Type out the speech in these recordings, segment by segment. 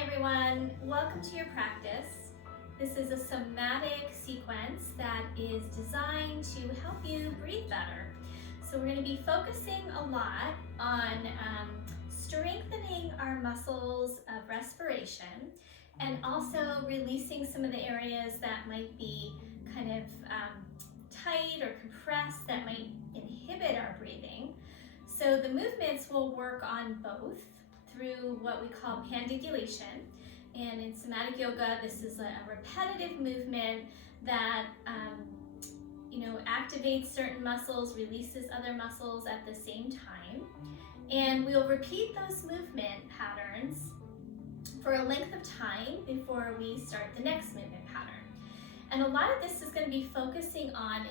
Hi everyone, welcome to your practice. This is a somatic sequence that is designed to help you breathe better. So we're going to be focusing a lot on strengthening our muscles of respiration and also releasing some of the areas that might be kind of tight or compressed that might inhibit our breathing. So the movements will work on both through what we call pandibulation. And in somatic yoga, this is a repetitive movement that activates certain muscles, releases other muscles at the same time. And we'll repeat those movement patterns for a length of time before we start the next movement pattern. And a lot of this is going to be focusing on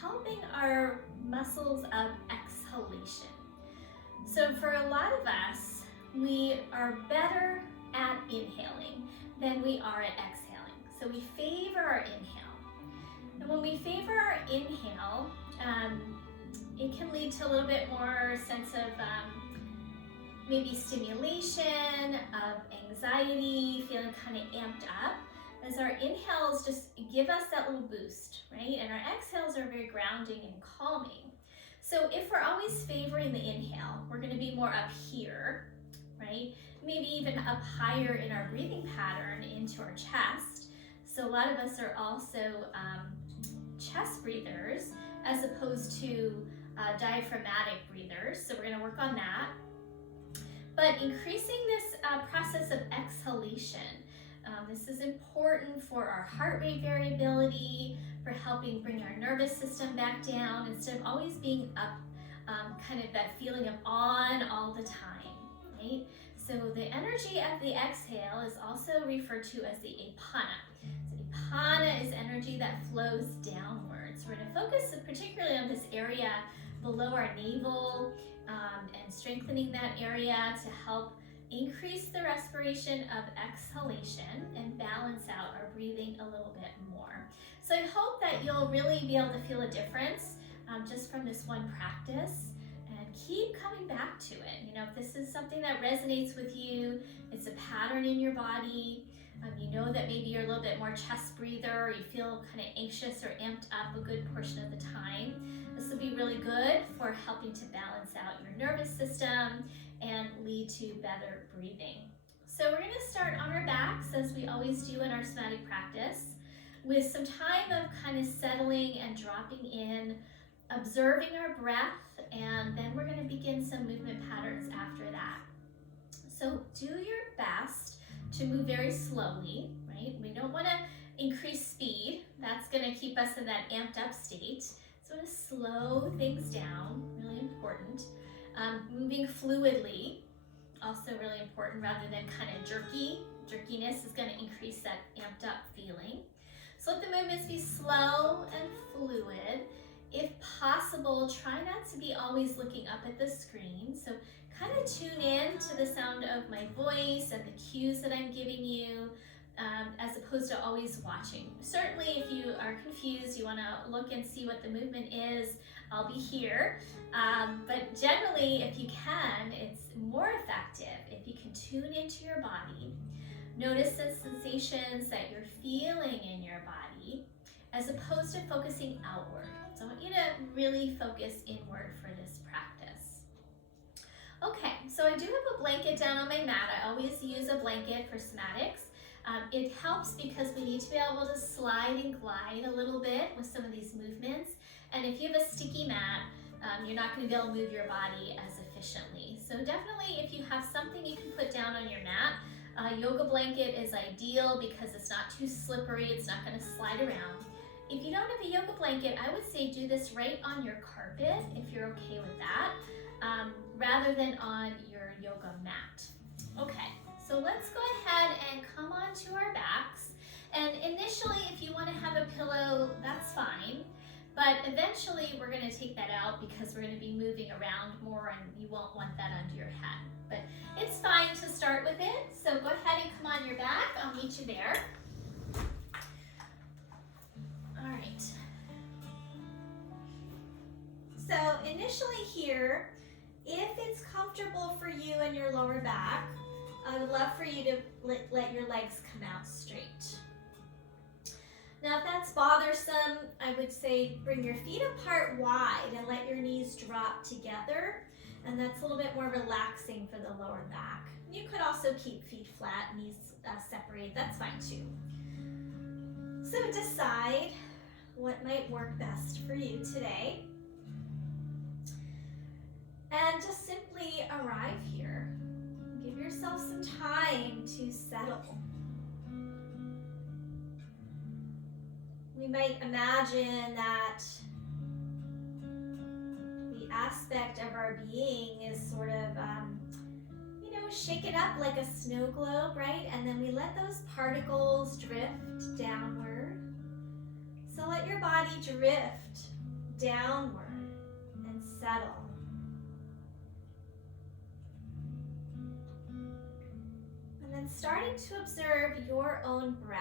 helping our muscles of exhalation. So for a lot of us, we are better at inhaling than we are at exhaling. So we favor our inhale. And when we favor our inhale, it can lead to a little bit more sense of maybe stimulation, of anxiety, feeling kind of amped up, as our inhales just give us that little boost, right? And our exhales are very grounding and calming. So if we're always favoring the inhale, we're going to be more up here, right? Maybe even up higher in our breathing pattern into our chest. So a lot of us are also chest breathers as opposed to diaphragmatic breathers. So we're going to work on that. But increasing this process of exhalation, this is important for our heart rate variability, for helping bring our nervous system back down instead of always being up, kind of that feeling of on all the time, right? So the energy of the exhale is also referred to as the Apana. So Apana is energy that flows downwards. We're going to focus particularly on this area below our navel and strengthening that area to help increase the respiration of exhalation and balance out our breathing a little bit more. So I hope that you'll really be able to feel a difference just from this one practice, and keep coming back to it. You know, if this is something that resonates with you, it's a pattern in your body, you know that maybe you're a little bit more chest breather, or you feel kind of anxious or amped up a good portion of the time, this will be really good for helping to balance out your nervous system and lead to better breathing. So we're going to start on our backs, as we always do in our somatic practice, with some time of kind of settling and dropping in, observing our breath, and then we're going to begin some movement patterns after that. So do your best to move very slowly, right? We don't want to increase speed. That's going to keep us in that amped up state. So to slow things down, really important. Moving fluidly, also really important, rather than kind of jerky. Jerkiness is going to increase that amped up feeling. So let the movements be slow and fluid. If possible, try not to be always looking up at the screen. So kind of tune in to the sound of my voice and the cues that I'm giving you, as opposed to always watching. Certainly if you are confused, you want to look and see what the movement is, I'll be here. But generally, if you can, it's more effective if you can tune into your body. Notice the sensations that you're feeling in your body, as opposed to focusing outward. So I want you to really focus inward for this practice. Okay, so I do have a blanket down on my mat. I always use a blanket for somatics. It helps because we need to be able to slide and glide a little bit with some of these movements. And if you have a sticky mat, you're not going to be able to move your body as efficiently. So definitely, if you have something you can put down on your mat, a yoga blanket is ideal because it's not too slippery, it's not going to slide around. If you don't have a yoga blanket, I would say do this right on your carpet, if you're okay with that, rather than on your yoga mat. Okay, so let's go ahead and come onto our backs. And initially, if you want to have a pillow, that's fine. But eventually, we're going to take that out because we're going to be moving around more and you won't want that under your head. But it's fine to start with it. So go ahead and come on your back. I'll meet you there. All right. So initially here, if it's comfortable for you in your lower back, I would love for you to let your legs come out straight. Now, if that's bothersome, I would say bring your feet apart wide and let your knees drop together. And that's a little bit more relaxing for the lower back. You could also keep feet flat, knees separated. That's fine too. So decide what might work best for you today. And just simply arrive here. Give yourself some time to settle. We might imagine that the aspect of our being is sort of, shaken up like a snow globe, right? And then we let those particles drift downward. So let your body drift downward and settle. And then starting to observe your own breath.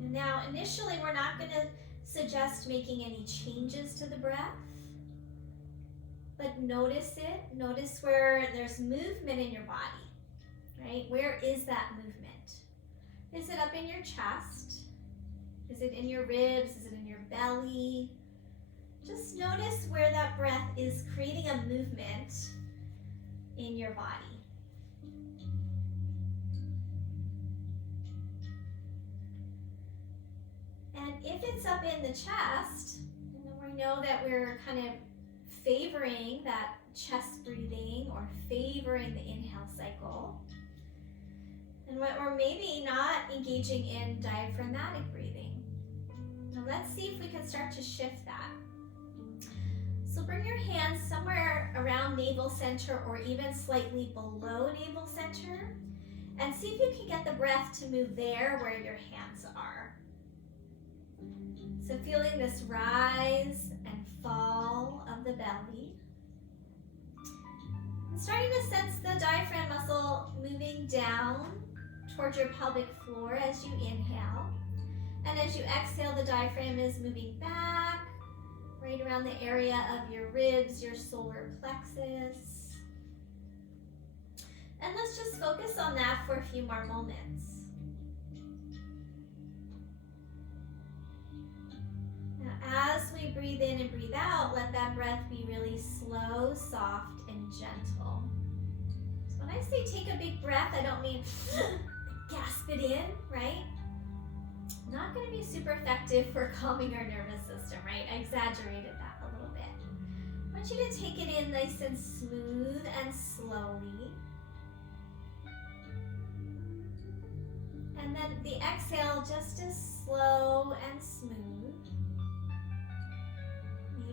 And now, initially, we're not going to suggest making any changes to the breath, but notice it. Notice where there's movement in your body, right? Where is that movement? Is it up in your chest? Is it in your ribs? Is it in your belly? Just notice where that breath is creating a movement in your body. And if it's up in the chest, then we know that we're kind of favoring that chest breathing or favoring the inhale cycle. And we're maybe not engaging in diaphragmatic breathing. Now let's see if we can start to shift that. So bring your hands somewhere around navel center or even slightly below navel center, and see if you can get the breath to move there where your hands are. So feeling this rise and fall of the belly. And starting to sense the diaphragm muscle moving down towards your pelvic floor as you inhale. And as you exhale, the diaphragm is moving back, right around the area of your ribs, your solar plexus. And let's just focus on that for a few more moments. As we breathe in and breathe out, let that breath be really slow, soft, and gentle. So when I say take a big breath, I don't mean gasp it in, right? Not going to be super effective for calming our nervous system, right? I exaggerated that a little bit. I want you to take it in nice and smooth and slowly. And then the exhale just as slow and smooth.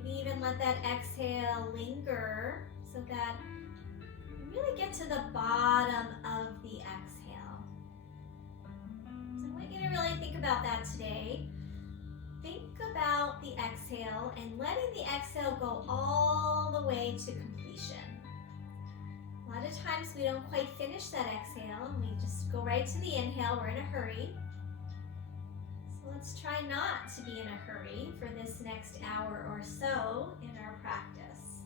Even let that exhale linger so that you really get to the bottom of the exhale. So I want you to really think about that today. Think about the exhale and letting the exhale go all the way to completion. A lot of times we don't quite finish that exhale and we just go right to the inhale. We're in a hurry. Let's try not to be in a hurry for this next hour or so in our practice.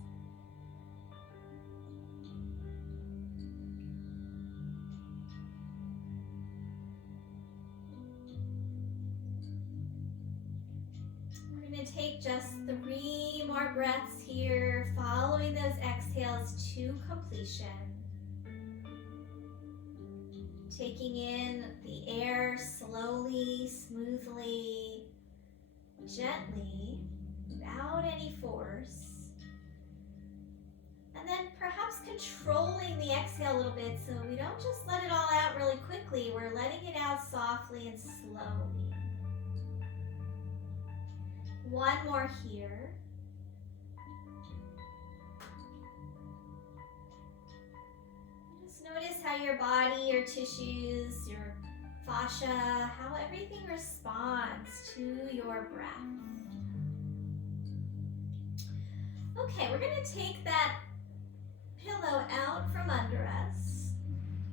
We're going to take just 3 more breaths here, following those exhales to completion. Taking in the air slowly, smoothly, gently, without any force. And then perhaps controlling the exhale a little bit so we don't just let it all out really quickly. We're letting it out softly and slowly. One more here. Notice how your body, your tissues, your fascia, how everything responds to your breath. Okay, we're going to take that pillow out from under us.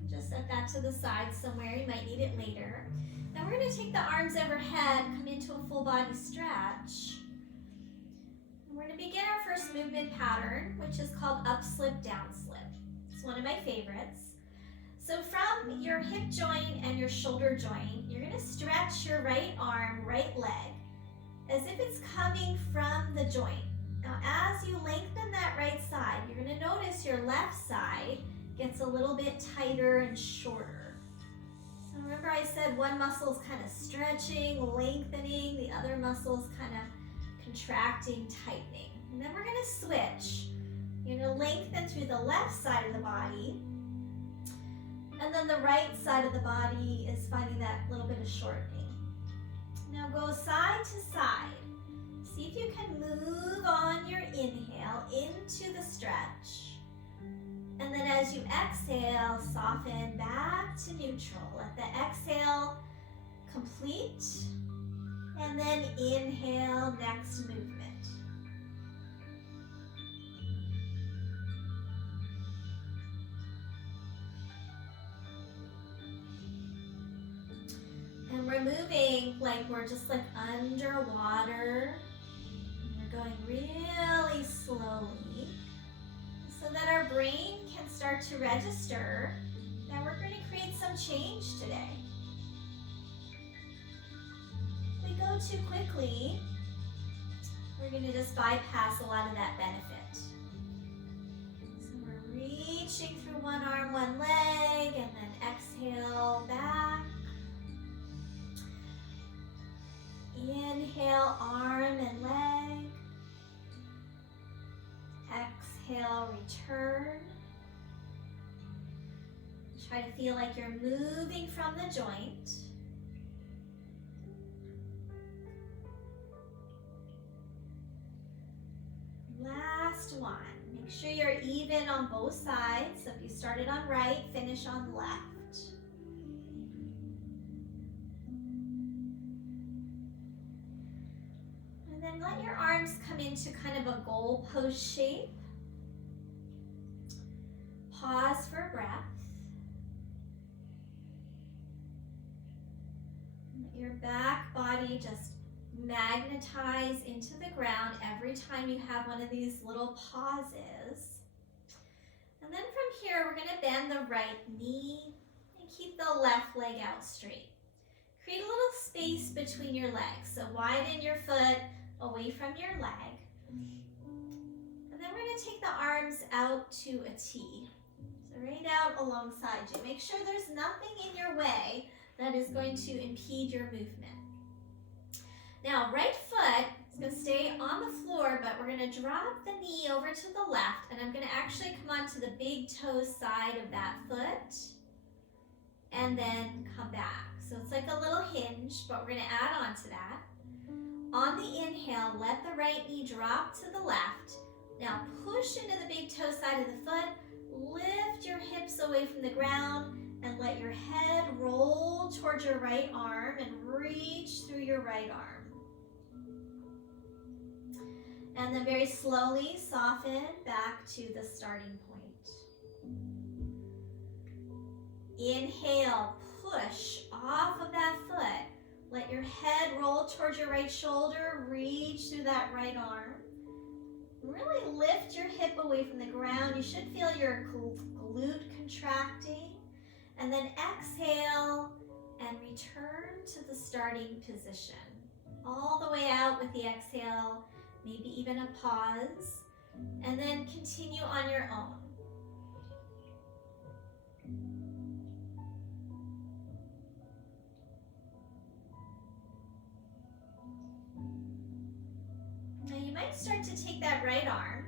Just set that to the side somewhere. You might need it later. Now we're going to take the arms overhead, come into a full body stretch. And we're going to begin our first movement pattern, which is called up, slip, down, slip. It's one of my favorites. So from your hip joint and your shoulder joint, you're gonna stretch your right arm, right leg, as if it's coming from the joint. Now, as you lengthen that right side, you're gonna notice your left side gets a little bit tighter and shorter. So remember I said one muscle is kind of stretching, lengthening, the other muscle is kind of contracting, tightening. And then we're gonna switch. You're gonna lengthen through the left side of the body, and then the right side of the body is finding that little bit of shortening. Now go side to side. See if you can move on your inhale into the stretch. And then as you exhale, soften back to neutral. Let the exhale complete. And then inhale, next movement. And we're moving like we're just like underwater. We're going really slowly so that our brain can start to register that we're going to create some change today. If we go too quickly, we're going to just bypass a lot of that benefit. So we're reaching through one arm, one leg, and then exhale back. Inhale, arm and leg. Exhale, return. Try to feel like you're moving from the joint. Last one. Make sure you're even on both sides. So if you started on right, finish on left. And then let your arms come into kind of a goalpost shape. Pause for breath. Let your back body just magnetize into the ground every time you have one of these little pauses. And then from here, we're going to bend the right knee and keep the left leg out straight. Create a little space between your legs. So widen your foot away from your leg. And then we're going to take the arms out to a T. So right out alongside you. Make sure there's nothing in your way that is going to impede your movement. Now, right foot is going to stay on the floor, but we're going to drop the knee over to the left, and I'm going to actually come onto the big toe side of that foot, and then come back. So it's like a little hinge, but we're going to add on to that. On the inhale, let the right knee drop to the left. Now push into the big toe side of the foot, lift your hips away from the ground, and let your head roll towards your right arm and reach through your right arm. And then very slowly soften back to the starting point. Inhale, push off of that foot. Let your head roll towards your right shoulder, reach through that right arm. Really lift your hip away from the ground. You should feel your glute contracting. And then exhale and return to the starting position. All the way out with the exhale, maybe even a pause, and then continue on your own. Now you might start to take that right arm,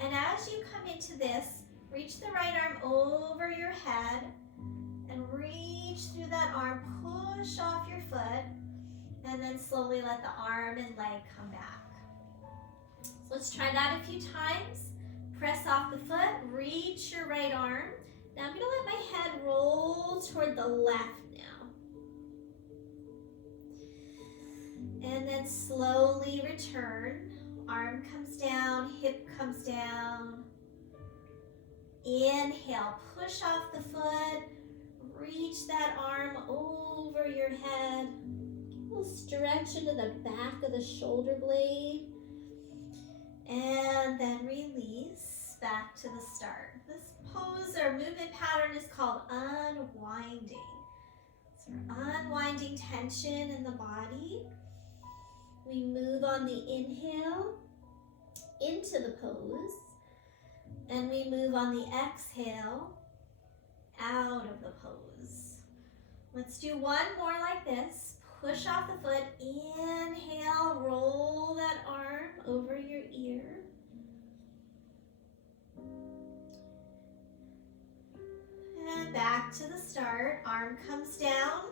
and as you come into this, reach the right arm over your head, and reach through that arm, push off your foot, and then slowly let the arm and leg come back. So let's try that a few times. Press off the foot, reach your right arm. Now I'm going to let my head roll toward the left now. And then slowly return. Arm comes down, hip comes down. Inhale, push off the foot. Reach that arm over your head. We'll stretch into the back of the shoulder blade. And then release back to the start. This pose or movement pattern is called unwinding. So we're unwinding tension in the body. We move on the inhale into the pose, and we move on the exhale out of the pose. Let's do one more like this. Push off the foot, inhale, roll that arm over your ear. And back to the start, arm comes down,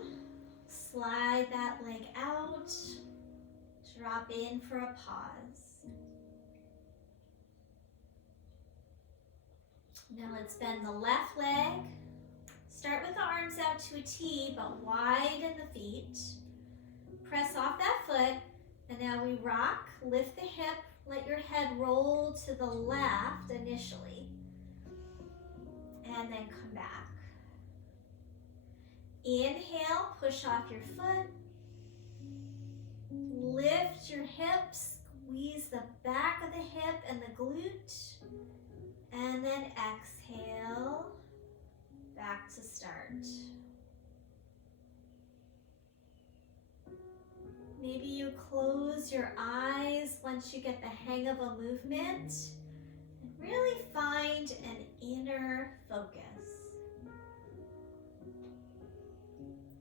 slide that leg out, drop in for a pause. Now let's bend the left leg. Start with the arms out to a T, but widen the feet. Press off that foot, and now we rock, lift the hip, let your head roll to the left initially, and then come back. Inhale, push off your foot, lift your hips, squeeze the back of the hip and the glute, and then exhale, back to start. Maybe you close your eyes once you get the hang of a movement and really find an inner focus.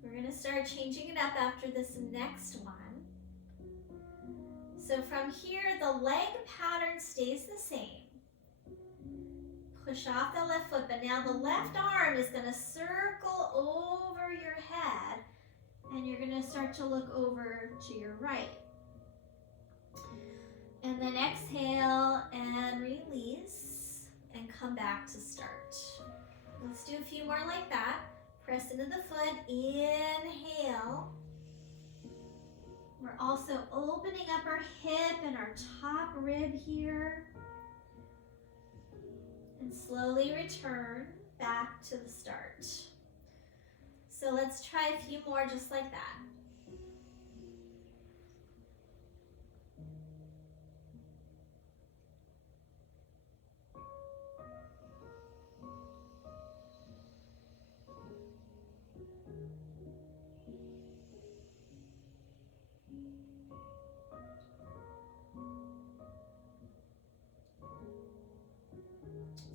We're going to start changing it up after this next one. So from here, the leg pattern stays the same. Push off the left foot, but now the left arm is going to circle over your head, and you're going to start to look over to your right. And then exhale and release and come back to start. Let's do a few more like that. Press into the foot, inhale. We're also opening up our hip and our top rib here. And slowly return back to the start. So let's try a few more just like that.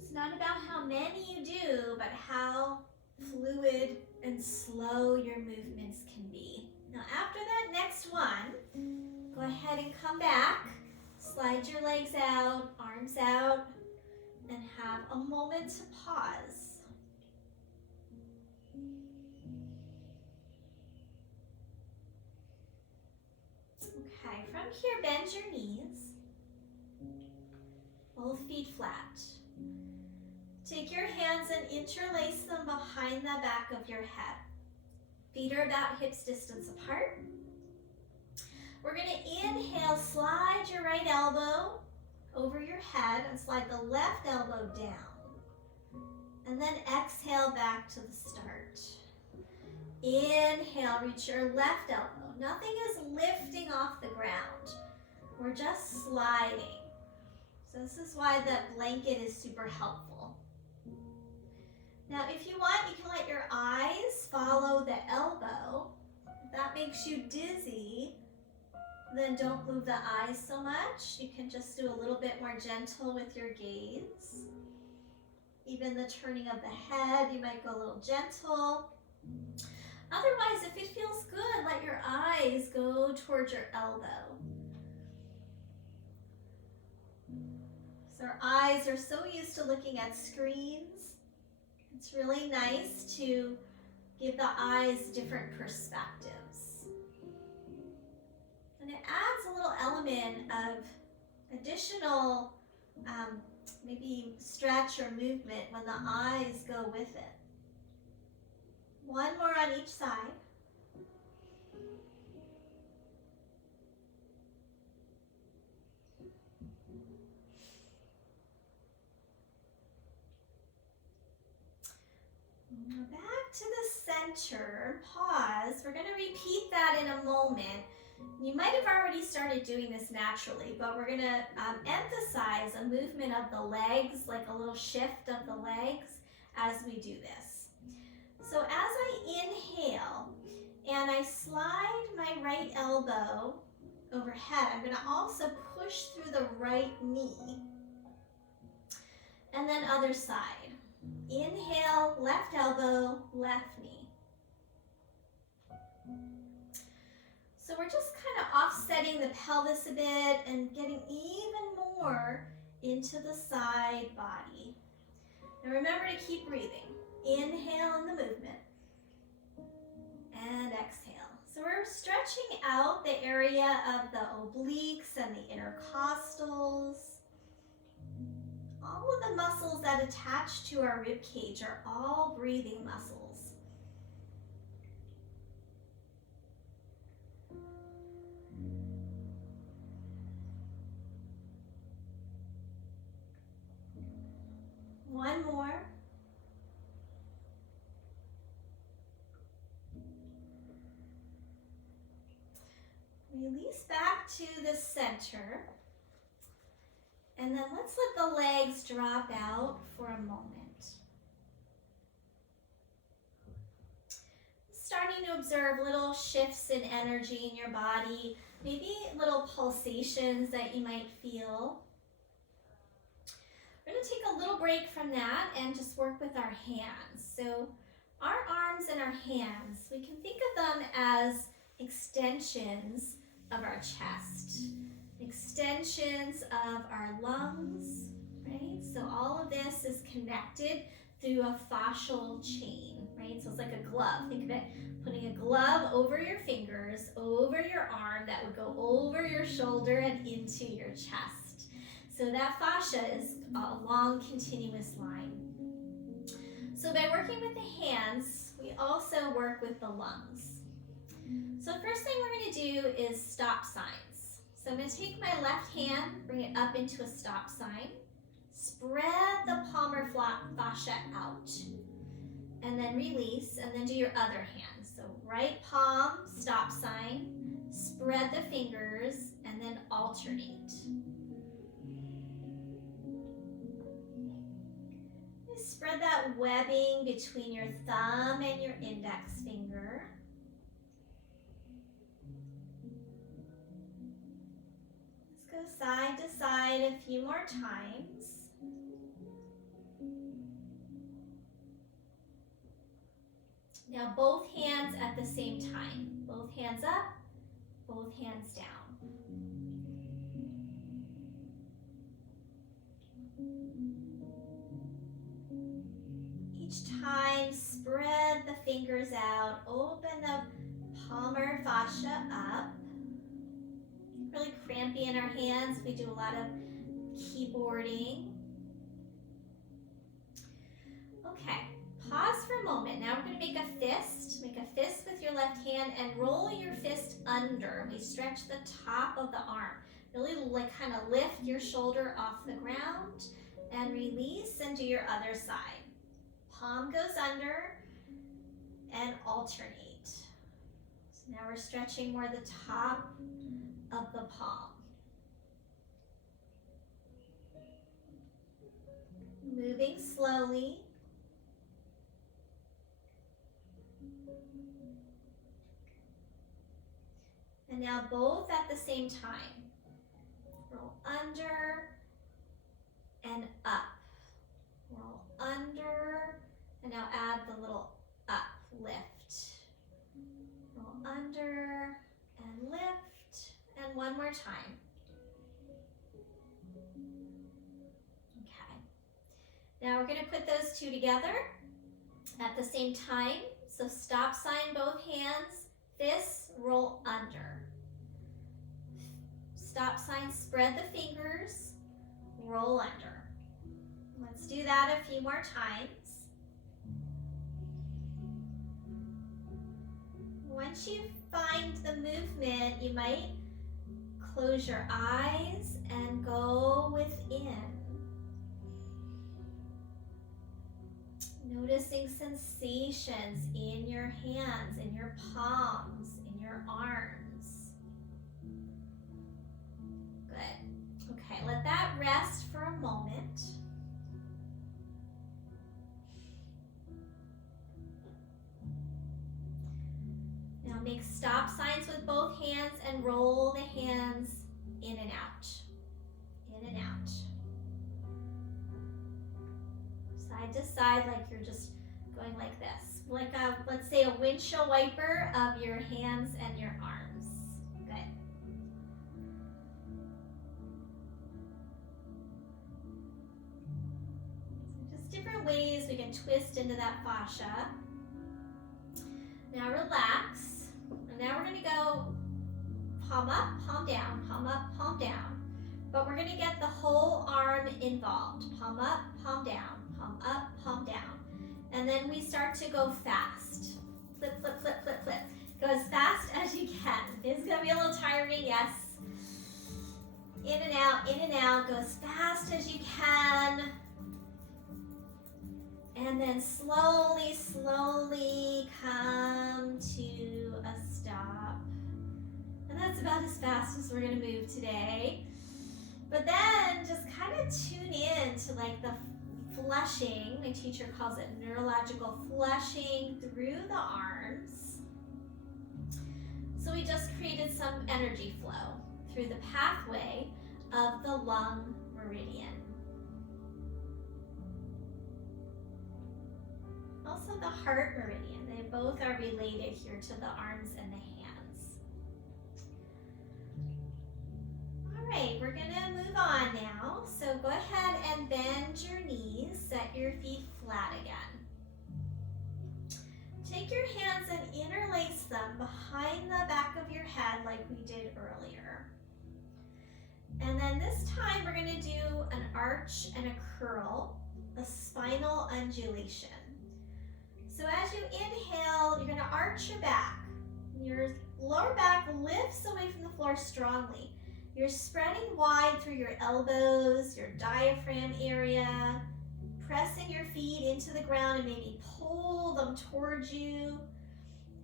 It's not about how many you do, but how fluid and slow your movements can be. Now after that next one, go ahead and come back, slide your legs out, arms out, and have a moment to pause. Okay, from here, bend your knees, both feet flat. Take your hands and interlace them behind the back of your head. Feet are about hips distance apart. We're going to inhale, slide your right elbow over your head and slide the left elbow down. And then exhale back to the start. Inhale, reach your left elbow. Nothing is lifting off the ground. We're just sliding. So this is why that blanket is super helpful. Now, if you want, you can let your eyes follow the elbow. If that makes you dizzy, then don't move the eyes so much. You can just do a little bit more gentle with your gaze. Even the turning of the head, you might go a little gentle. Otherwise, if it feels good, let your eyes go towards your elbow. So our eyes are so used to looking at screens. It's really nice to give the eyes different perspectives. And it adds a little element of additional maybe stretch or movement when the eyes go with it. One more on each side. Back to the center, pause. We're going to repeat that in a moment. You might have already started doing this naturally, but we're gonna emphasize a movement of the legs, like a little shift of the legs as we do this. So as I inhale and I slide my right elbow overhead, I'm gonna also push through the right knee. And then other side. Inhale, left elbow, left knee. So we're just kind of offsetting the pelvis a bit and getting even more into the side body. And remember to keep breathing. Inhale in the movement. And exhale. So we're stretching out the area of the obliques and the intercostals. All of the muscles that attach to our rib cage are all breathing muscles. One more. Release back to the center. And then let's let the legs drop out for a moment. Starting to observe little shifts in energy in your body, maybe little pulsations that you might feel. We're going to take a little break from that and just work with our hands. So our arms and our hands, we can think of them as extensions of our chest, extensions of our lungs, right? So all of this is connected through a fascial chain, right? So it's like a glove. Think of it, putting a glove over your fingers, over your arm, that would go over your shoulder and into your chest. So that fascia is a long continuous line. So by working with the hands, we also work with the lungs. So first thing we're going to do is stop signs. So I'm going to take my left hand, bring it up into a stop sign, spread the palmar fascia out, and then release, and then do your other hand. So right palm, stop sign, spread the fingers, and then alternate. Spread that webbing between your thumb and your index finger. Let's go side to side a few more times. Now both hands at the same time. Both hands up, both hands down. Each time, spread the fingers out, open the palmar fascia up. Really crampy in our hands. We do a lot of keyboarding. Okay, pause for a moment. Now we're going to make a fist. Make a fist with your left hand and roll your fist under. We stretch the top of the arm. Really like kind of lift your shoulder off the ground and release and do your other side. Palm goes under and alternate. So now we're stretching more the top of the palm. Moving slowly. And now both at the same time. Roll under and up. Roll under, and now add the little up, lift. Roll under and lift, and one more time. Okay. Now we're going to put those two together at the same time. So stop sign, both hands, fists, roll under. Stop sign, spread the fingers, roll under. Let's do that a few more times. Once you find the movement, you might close your eyes and go within. Noticing sensations in your hands, in your palms, in your arms. Okay, let that rest for a moment. Now make stop signs with both hands and roll the hands in and out. In and out. Side to side, like you're just going like this. Like a, let's say, a windshield wiper of your hands and your arms. Good. So just different ways we can twist into that fascia. Now relax. And now we're going to go palm up, palm down, palm up, palm down. But we're going to get the whole arm involved. Palm up, palm down, palm up, palm down. And then we start to go fast. Flip, flip, flip, flip, flip. Go as fast as you can. It's going to be a little tiring, yes. In and out, go as fast as you can. And then slowly, slowly come to a stop. And that's about as fast as we're going to move today. But then just kind of tune in to like the flushing. My teacher calls it neurological flushing through the arms. So we just created some energy flow through the pathway of the lung meridian. Also the heart meridian. They both are related here to the arms and the hands. All right, we're gonna move on now. So go ahead and bend your knees, set your feet flat again. Take your hands and interlace them behind the back of your head like we did earlier. And then this time we're gonna do an arch and a curl, a spinal undulation. So as you inhale, you're gonna arch your back. Your lower back lifts away from the floor strongly. You're spreading wide through your elbows, your diaphragm area, pressing your feet into the ground and maybe pull them towards you.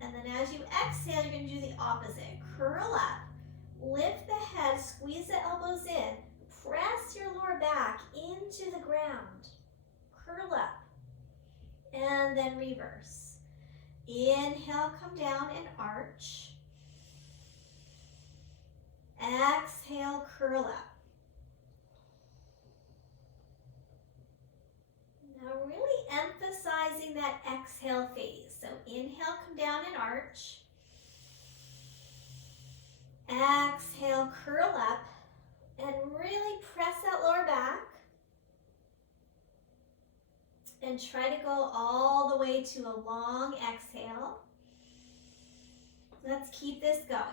And then as you exhale, you're gonna do the opposite. Curl up, lift the head, squeeze the elbows in, press your lower back into the ground. Curl up. And then reverse. Inhale, come down and arch. Exhale, curl up. Now really emphasizing that exhale phase. So inhale, come down and arch. Exhale, curl up. And really press that lower back. And try to go all the way to a long exhale. Let's keep this going.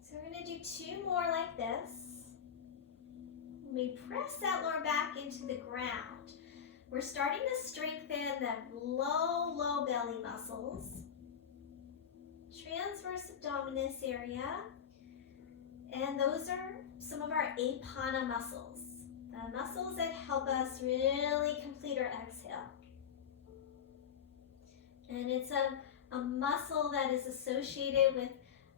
So we're going to do two more like this. We press that lower back into the ground. We're starting to strengthen the low belly muscles, transverse abdominis area, and those are some of our Apana muscles, the muscles that help us really complete our exhale. And it's a muscle that is associated with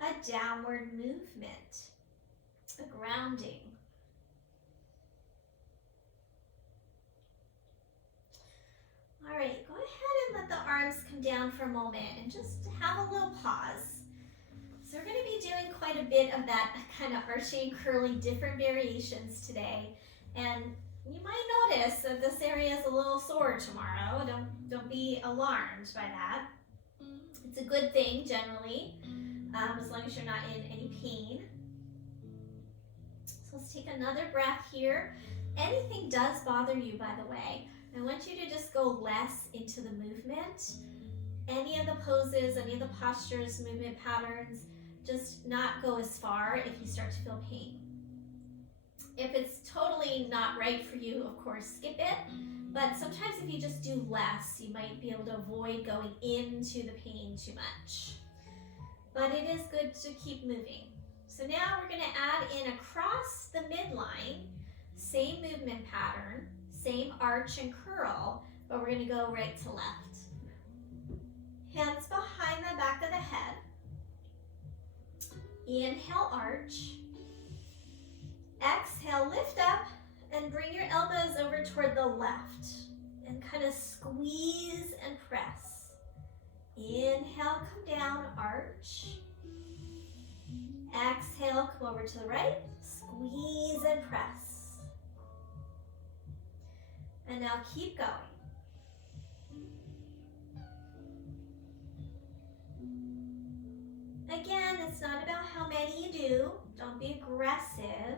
a downward movement, a grounding. All right, go ahead and let the arms come down for a moment and just have a little pause. So we're going to be doing quite a bit of that kind of arching, curly, different variations today. And you might notice that this area is a little sore tomorrow. Don't be alarmed by that. It's a good thing generally, as long as you're not in any pain. So let's take another breath here. Anything does bother you, by the way, I want you to just go less into the movement any of the poses, any of the postures, movement patterns, just not go as far if you start to feel pain. If it's totally not right for you, of course, skip it. But sometimes if you just do less, you might be able to avoid going into the pain too much. But it is good to keep moving. So now we're going to add in across the midline, same movement pattern, same arch and curl, but we're going to go right to left. Hands behind the back of the head. Inhale, arch. Exhale, lift up and bring your elbows over toward the left and kind of squeeze and press. Inhale, come down, arch. Exhale, come over to the right, squeeze and press. And now keep going. Again, it's not about how many you do. Don't be aggressive.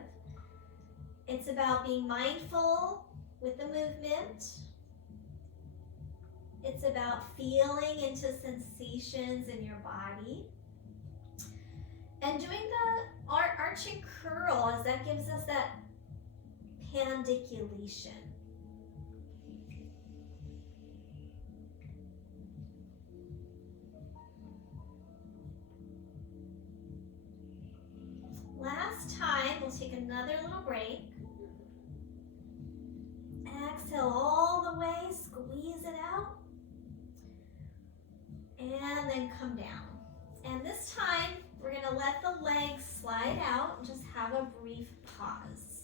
It's about being mindful with the movement. It's about feeling into sensations in your body. And doing the arch and curl, as that gives us that pandiculation. Last time, we'll take another little break. Exhale all the way, squeeze it out. And then come down. And this time, we're going to let the legs slide out and just have a brief pause.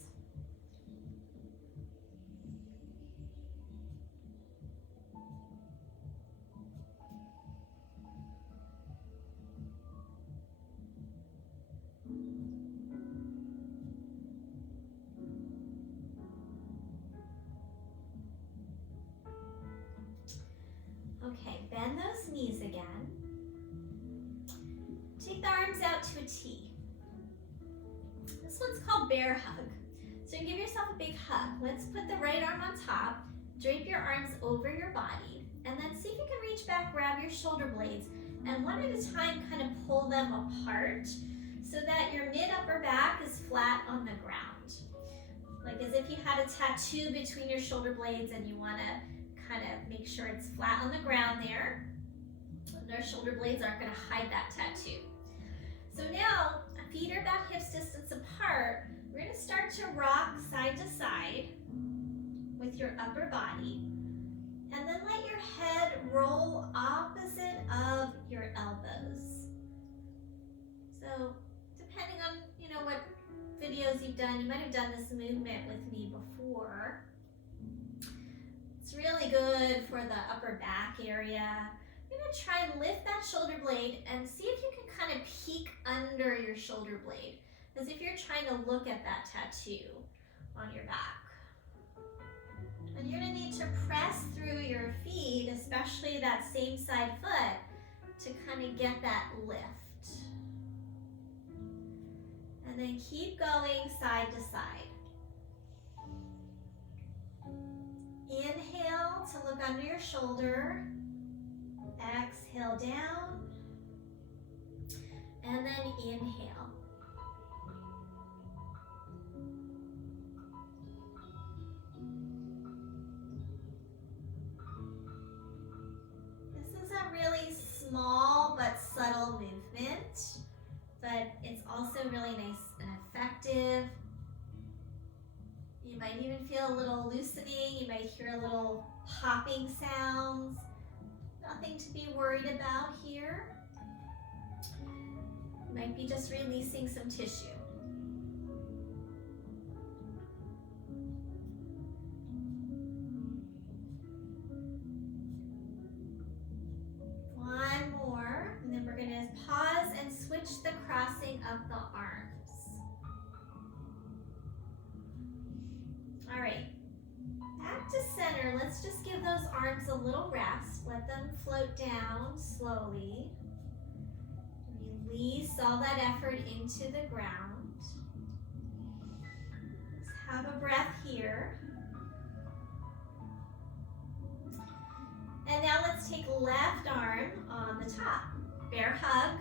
Okay, bend those knees again. Take the arms out to a T. This one's called bear hug. So give yourself a big hug. Let's put the right arm on top, drape your arms over your body, and then see if you can reach back, grab your shoulder blades, and one at a time kind of pull them apart so that your mid-upper back is flat on the ground. Like as if you had a tattoo between your shoulder blades and you want to kind of make sure it's flat on the ground there. And our shoulder blades aren't going to hide that tattoo. So now, feet are about hips distance apart. We're going to start to rock side to side with your upper body. And then let your head roll opposite of your elbows. So, depending on, what videos you've done, you might have done this movement with me before. It's really good for the upper back area. You're going to try and lift that shoulder blade and see if you can kind of peek under your shoulder blade, as if you're trying to look at that tattoo on your back. And you're going to need to press through your feet, especially that same side foot, to kind of get that lift. And then keep going side to side. Inhale to look under your shoulder. Exhale down. And then inhale. This is a really small but subtle movement, but it's also really nice and effective. You might even feel a little loosening. You might hear a little popping sounds. Nothing to be worried about here. You might be just releasing some tissue. One more, and then we're going to pause and switch the crossing of the arms. All right, back to center. Let's just give those arms a little rest. Let them float down slowly. Release all that effort into the ground. Let's have a breath here. And now let's take left arm on the top. Bear hug.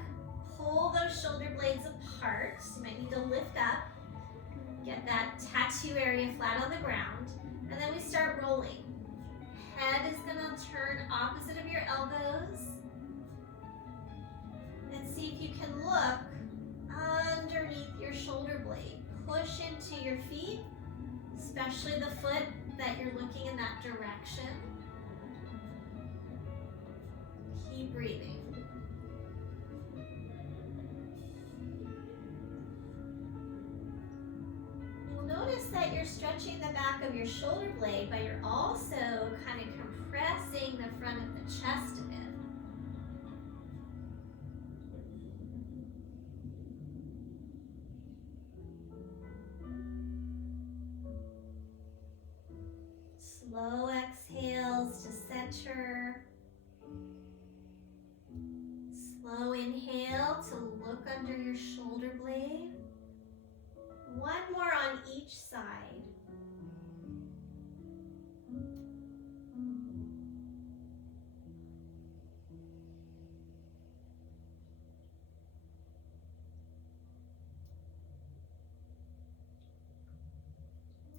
Pull those shoulder blades apart. You might need to lift up. Get that tattoo area flat on the ground. And then we start rolling. Head is gonna turn opposite of your elbows. And see if you can look underneath your shoulder blade. Push into your feet, especially the foot that you're looking in that direction. Keep breathing. You'll notice that you're stretching the back of your shoulder blade, but you're also kind of compressing the front of the chest a bit. Slow exhales to center. Slow inhale to look under your shoulder blade. One more on each side.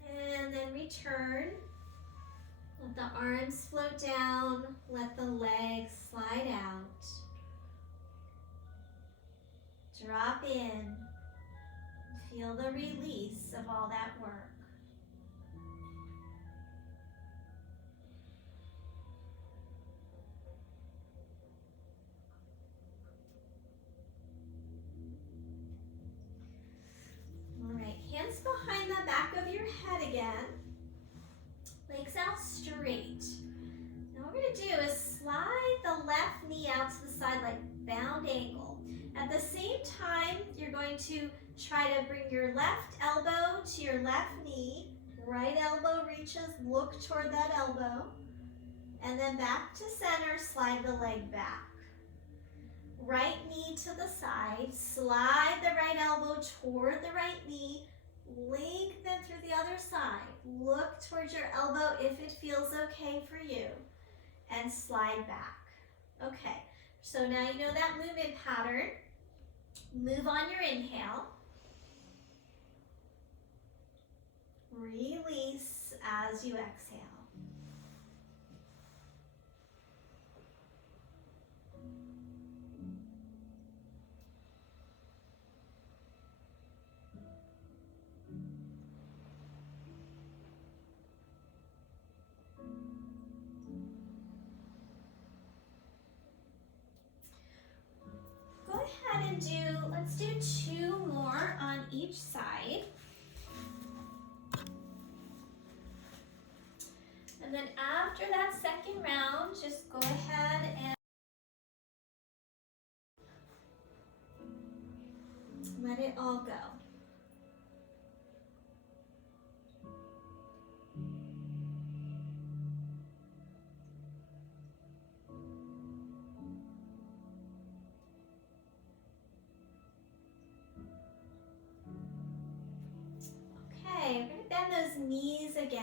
And then return. Let the arms float down. Let the legs slide out. Drop in. Feel the release of all that work. All right, hands behind the back of your head again. Legs out straight. Now what we're going to do is slide the left knee out to the side like bound angle. At the same time, you're going to try to bring your left elbow to your left knee. Right elbow reaches, look toward that elbow. And then back to center, slide the leg back. Right knee to the side, slide the right elbow toward the right knee. Lengthen through the other side. Look towards your elbow if it feels okay for you. And slide back. Okay, so now you know that movement pattern. Move on your inhale. Release as you exhale. Go ahead and let's do 2 more on each side. And then after that second round, just go ahead and let it all go. Okay, we're going to bend those knees again.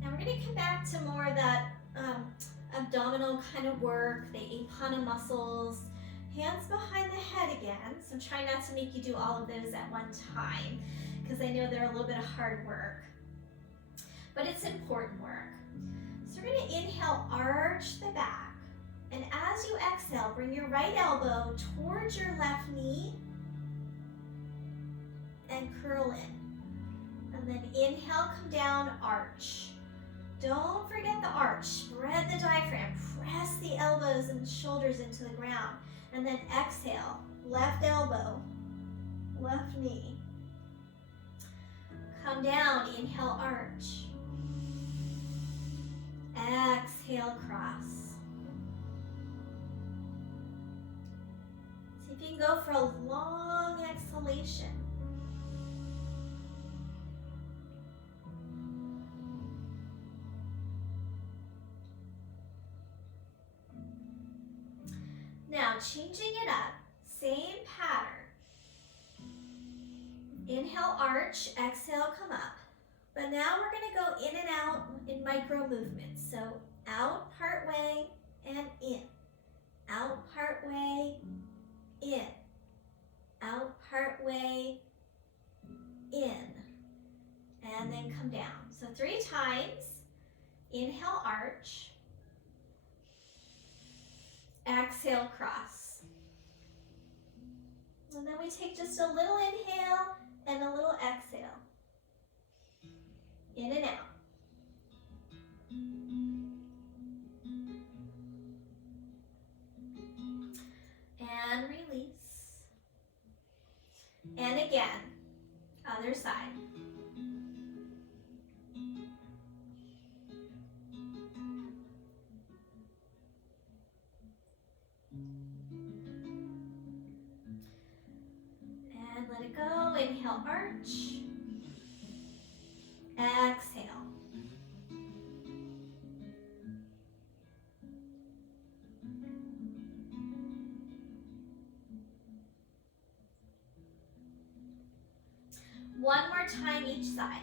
Now we're going to come back to more of that abdominal kind of work, the Apana muscles. Hands behind the head again. So try not to make you do all of those at one time because I know they're a little bit of hard work. But it's important work. So we're going to inhale, arch the back. And as you exhale, bring your right elbow towards your left knee and curl in. And then inhale, come down, arch. Don't forget the arch. Spread the diaphragm. Press the elbows and shoulders into the ground. And then exhale. Left elbow, left knee. Come down. Inhale, arch. Exhale, cross. See if you can go for a long exhalation. Now, changing it up, same pattern. Inhale, arch, exhale, come up. But now we're going to go in and out in micro movements. So Out part way and in. Out part way, in. Out part way, in. And then come down. So 3 times. Inhale, arch. Exhale, cross. And then we take just a little inhale and a little exhale. In and out. And release. And again, other side. And let it go. Inhale, arch. Exhale. One more time each side.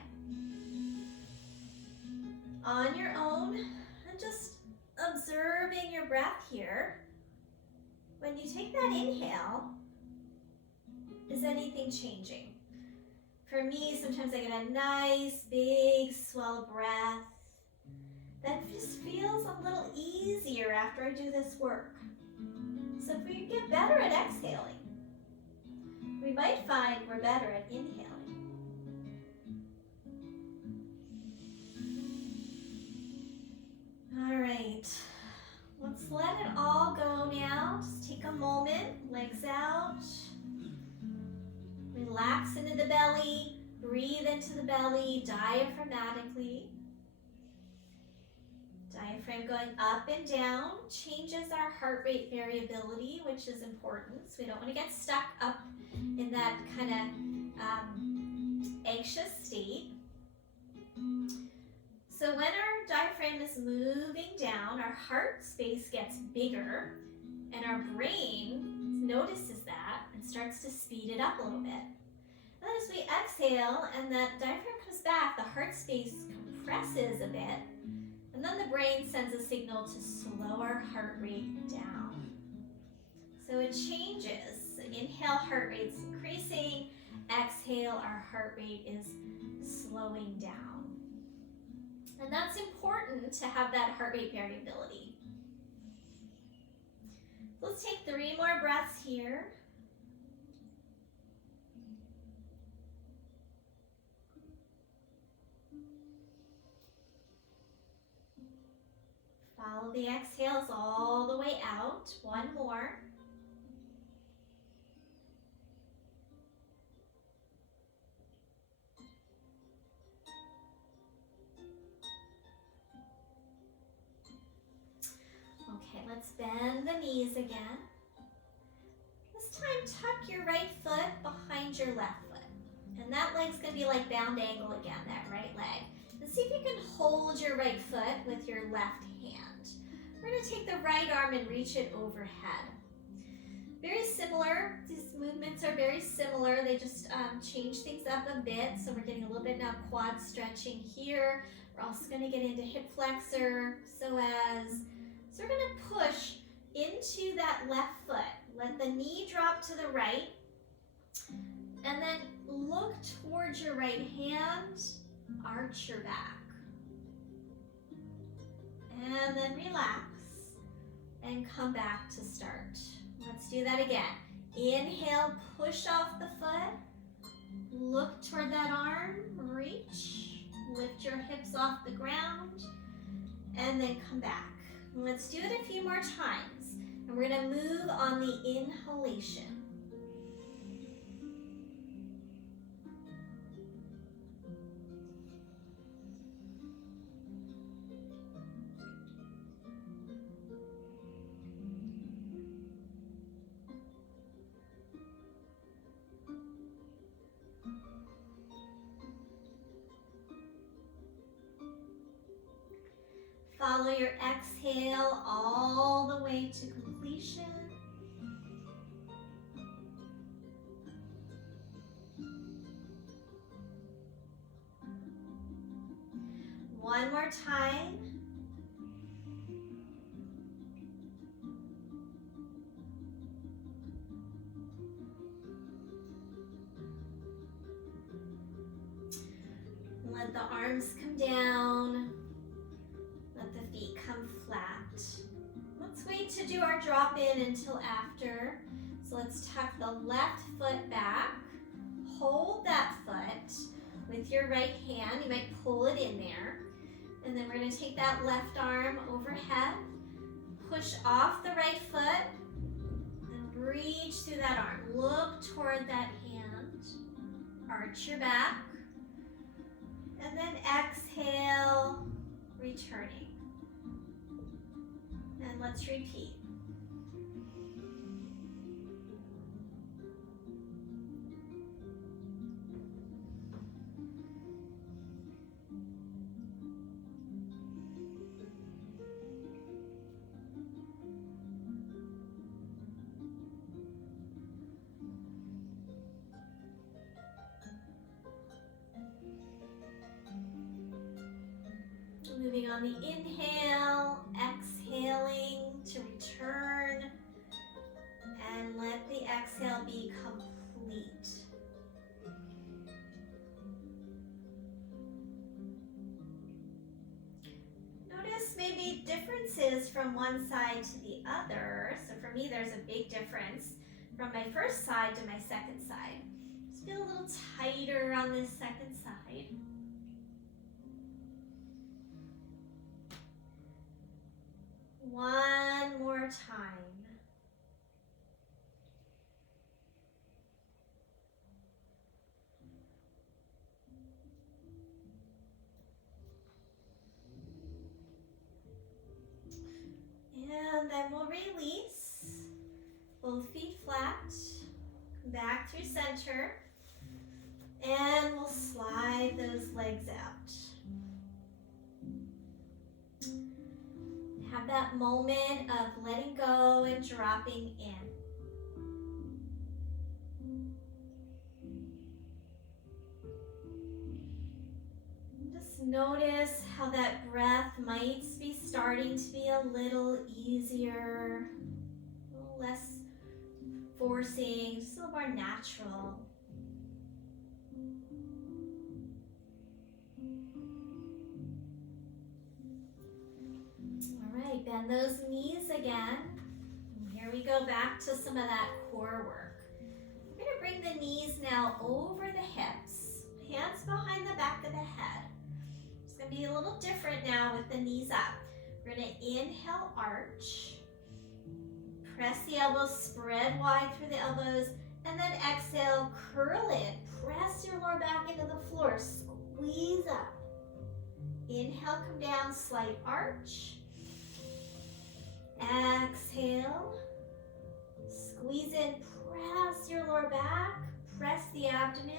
On your own, and just observing your breath here. When you take that inhale, is anything changing? For me, sometimes I get a nice, big, swell breath that just feels a little easier after I do this work. So if we get better at exhaling, we might find we're better at inhaling. All right, let's let it all go now. Just take a moment, legs out. Relax into the belly, breathe into the belly diaphragmatically. Diaphragm going up and down changes our heart rate variability, which is important. So we don't want to get stuck up in that kind of anxious state. So when our diaphragm is moving down, our heart space gets bigger and our brain notices that and starts to speed it up a little bit. And then as we exhale and that diaphragm comes back, the heart space compresses a bit, and then the brain sends a signal to slow our heart rate down. So it changes. Inhale, heart rate's increasing. Exhale, our heart rate is slowing down. And that's important to have that heart rate variability. Let's take 3 more breaths here. Follow the exhales all the way out. 1 more. Okay, let's bend the knees again. This time, tuck your right foot behind your left foot. And that leg's gonna be like bound angle again, that right leg. And see if you can hold your right foot with your left hand. We're gonna take the right arm and reach it overhead. Very similar, these movements are very similar. They just change things up a bit. So we're getting a little bit now quad stretching here. We're also gonna get into hip flexor, psoas. So we're gonna push into that left foot. Let the knee drop to the right. And then look towards your right hand, arch your back. And then relax and come back to start. Let's do that again. Inhale, push off the foot. Look toward that arm, reach. Lift your hips off the ground and then come back. Let's do it a few more times. And we're gonna move on the inhalation. Follow your exhale all the way to completion. One more time. Let the arms come down. Let the feet come flat. Let's wait to do our drop in until after. So let's tuck the left foot back. Hold that foot with your right hand. You might pull it in there. And then we're going to take that left arm overhead. Push off the right foot. And reach through that arm. Look toward that hand. Arch your back. And then exhale, returning. And let's repeat. Moving on the inhale, exhaling to return, and let the exhale be complete. Notice maybe differences from one side to the other. So for me, there's a big difference from my first side to my second side. Just feel a little tighter on this second side. One more time. And then we'll release. Both feet flat. Come back through center. And we'll slide those legs out. Have that moment of letting go and dropping in. Just notice how that breath might be starting to be a little easier, a little less forcing, just a little more natural. Bend those knees again. Here we go back to some of that core work. We're going to bring the knees now over the hips, hands behind the back of the head. It's going to be a little different now with the knees up. We're going to inhale, arch, press the elbows, spread wide through the elbows, and then exhale, curl in, press your lower back into the floor, squeeze up. Inhale, come down, slight arch. Exhale, squeeze in, press your lower back, press the abdomen.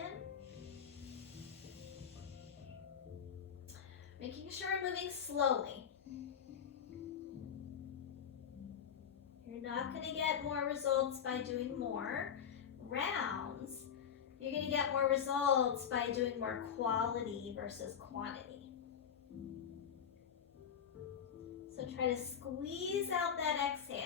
Making sure we're moving slowly. You're not going to get more results by doing more rounds. You're going to get more results by doing more quality versus quantity. So try to squeeze out that exhale.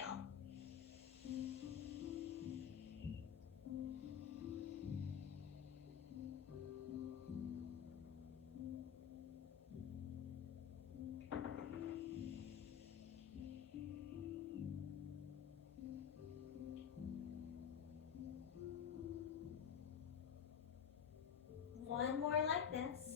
One more like this.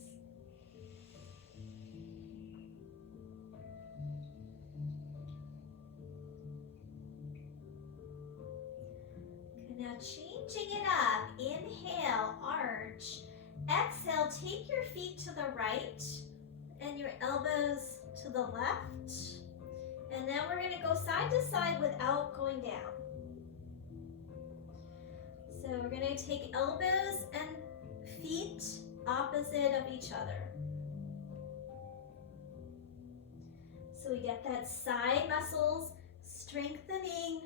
Now changing it up, inhale, arch, exhale, take your feet to the right and your elbows to the left. And then we're going to go side to side without going down. So we're going to take elbows and feet opposite of each other. So we get that side muscles strengthening,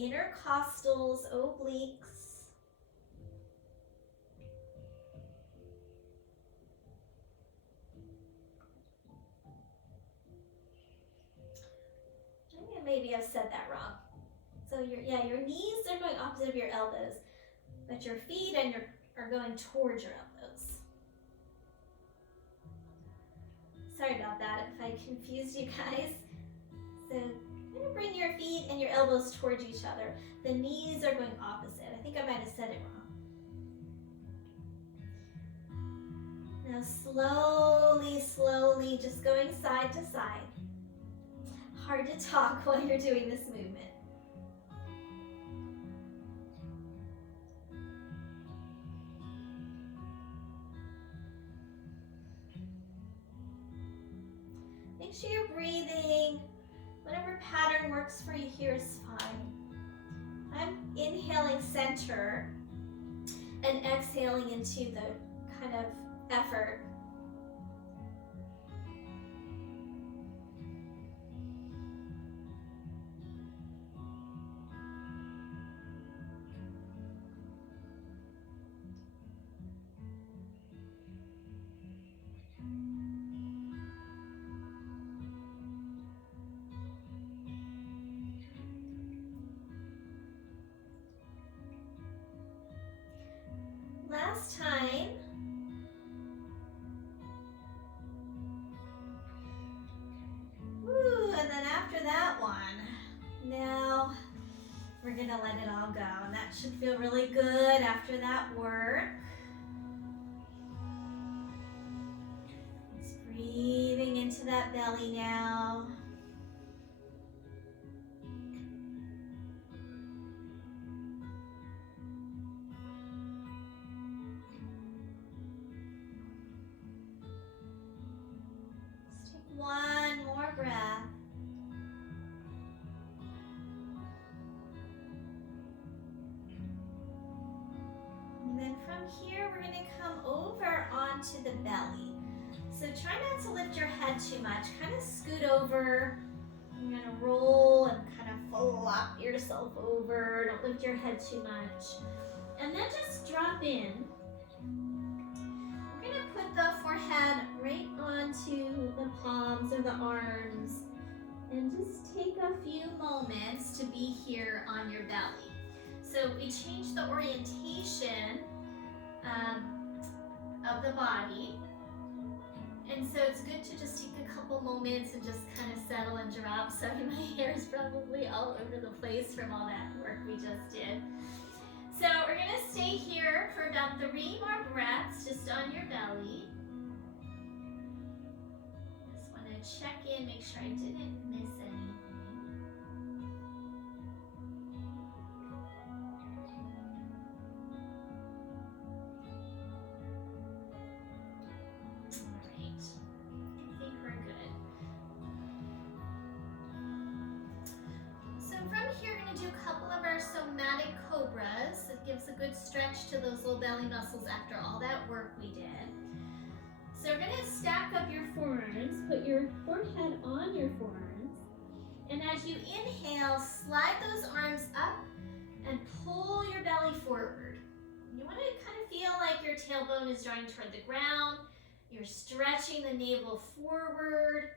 intercostals, obliques. Maybe I've said that wrong. So your knees are going opposite of your elbows, but your feet are going towards your elbows. Sorry about that if I confused you guys. So I'm going to bring your feet and your elbows towards each other. The knees are going opposite. I think I might have said it wrong. Now slowly, slowly, just going side to side. Hard to talk while you're doing this movement. Make sure you're breathing. Whatever pattern works for you here is fine. I'm inhaling center and exhaling into the kind of effort. Last time. Woo, and then after that one, now we're gonna let it all go. And that should feel really good after that work. Just breathing into that belly now. One more breath. And then from here, we're going to come over onto the belly. So try not to lift your head too much. Kind of scoot over. You're going to roll and kind of flop yourself over. Don't lift your head too much. And then just drop in. We're going to put the forehead right onto the palms or the arms and just take a few moments to be here on your belly. So we change the orientation of the body, and so it's good to just take a couple moments and just kind of settle and drop. Sorry, my hair is probably all over the place from all that work we just did. So we're going to stay here for about 3 more breaths just on your belly. Just want to check in, make sure I didn't miss anything. All right, I think we're good. So from here, we're going to do a couple of our somatic cobras. It gives a good stretch to those little belly muscles after all that work we did. So we're going to stack up your forearms, put your forehead on your forearms, and as you inhale, slide those arms up and pull your belly forward. You want to kind of feel like your tailbone is drawing toward the ground. You're stretching the navel forward,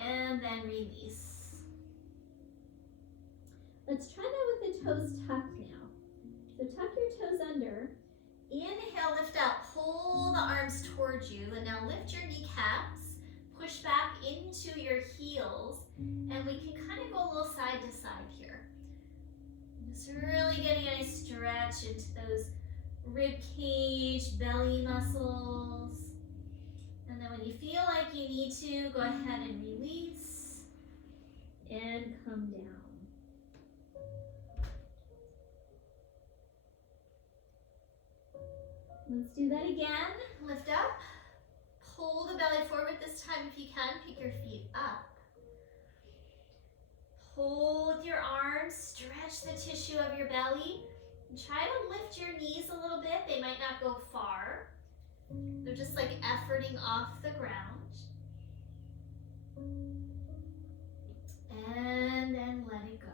and then release. Let's try that with the toes tucked now. So tuck your toes under. Inhale, lift up, pull the arms towards you, and now lift your kneecaps, push back into your heels, and we can kind of go a little side to side here. Just really getting a nice stretch into those rib cage, belly muscles. And then when you feel like you need to, go ahead and release and come down. Let's do that again. Lift up. Pull the belly forward this time if you can. Pick your feet up. Pull with your arms. Stretch the tissue of your belly. And try to lift your knees a little bit. They might not go far. They're just like efforting off the ground. And then let it go.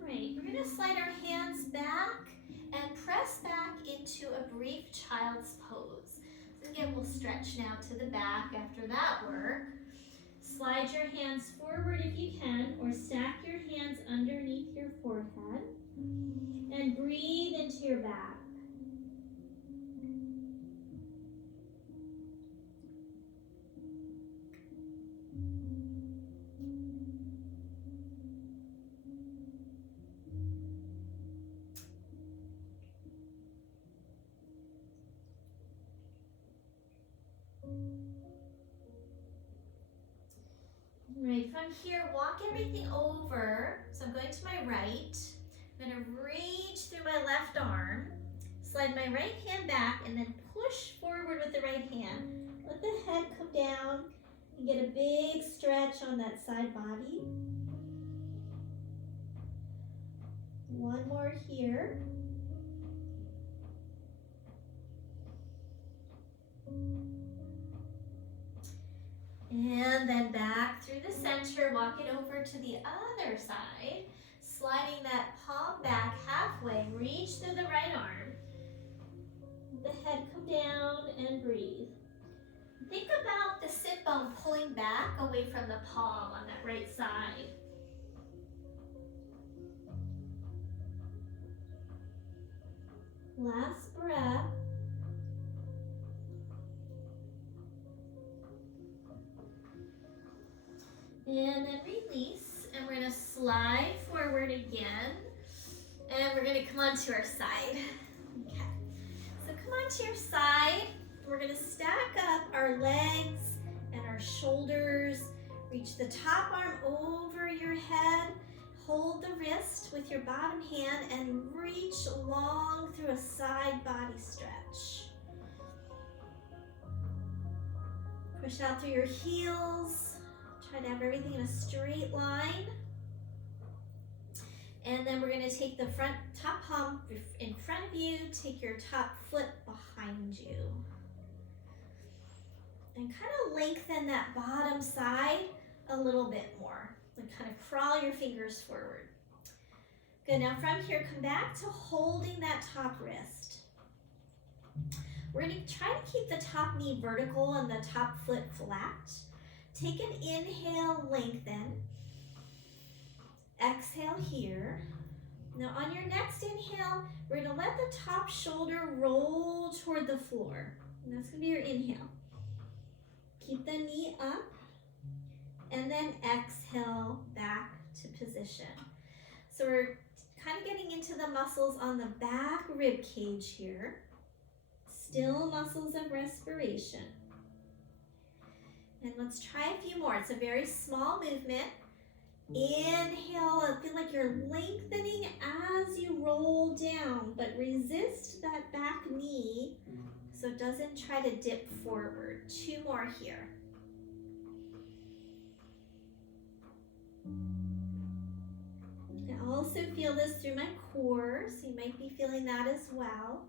Right, we're going to slide our hands back and press back into a brief child's pose. So again, we'll stretch now to the back after that work. Slide your hands forward if you can, or stack your hands underneath your forehead. And breathe into your back. Right, from here, walk everything over. So I'm going to my right. I'm going to reach through my left arm, slide my right hand back, and then push forward with the right hand. Let the head come down and get a big stretch on that side body. One more here. And then back through the center, walk it over to the other side, sliding that palm back halfway, reach through the right arm. Let the head come down and breathe. Think about the sit bone pulling back away from the palm on that right side. Last breath. And then release, and we're gonna slide forward again, and we're gonna come onto our side. Okay, so come onto your side. We're gonna stack up our legs and our shoulders. Reach the top arm over your head. Hold the wrist with your bottom hand and reach long through a side body stretch. Push out through your heels. Try to have everything in a straight line. And then we're going to take the top palm in front of you, take your top foot behind you. And kind of lengthen that bottom side a little bit more. And kind of crawl your fingers forward. Good, now from here, come back to holding that top wrist. We're going to try to keep the top knee vertical and the top foot flat. Take an inhale, lengthen. Exhale here. Now on your next inhale, we're going to let the top shoulder roll toward the floor. And that's going to be your inhale. Keep the knee up. And then exhale back to position. So we're kind of getting into the muscles on the back rib cage here. Still muscles of respiration. And let's try a few more. It's a very small movement. Inhale, feel like you're lengthening as you roll down, but resist that back knee so it doesn't try to dip forward. 2 more here. I also feel this through my core, so you might be feeling that as well.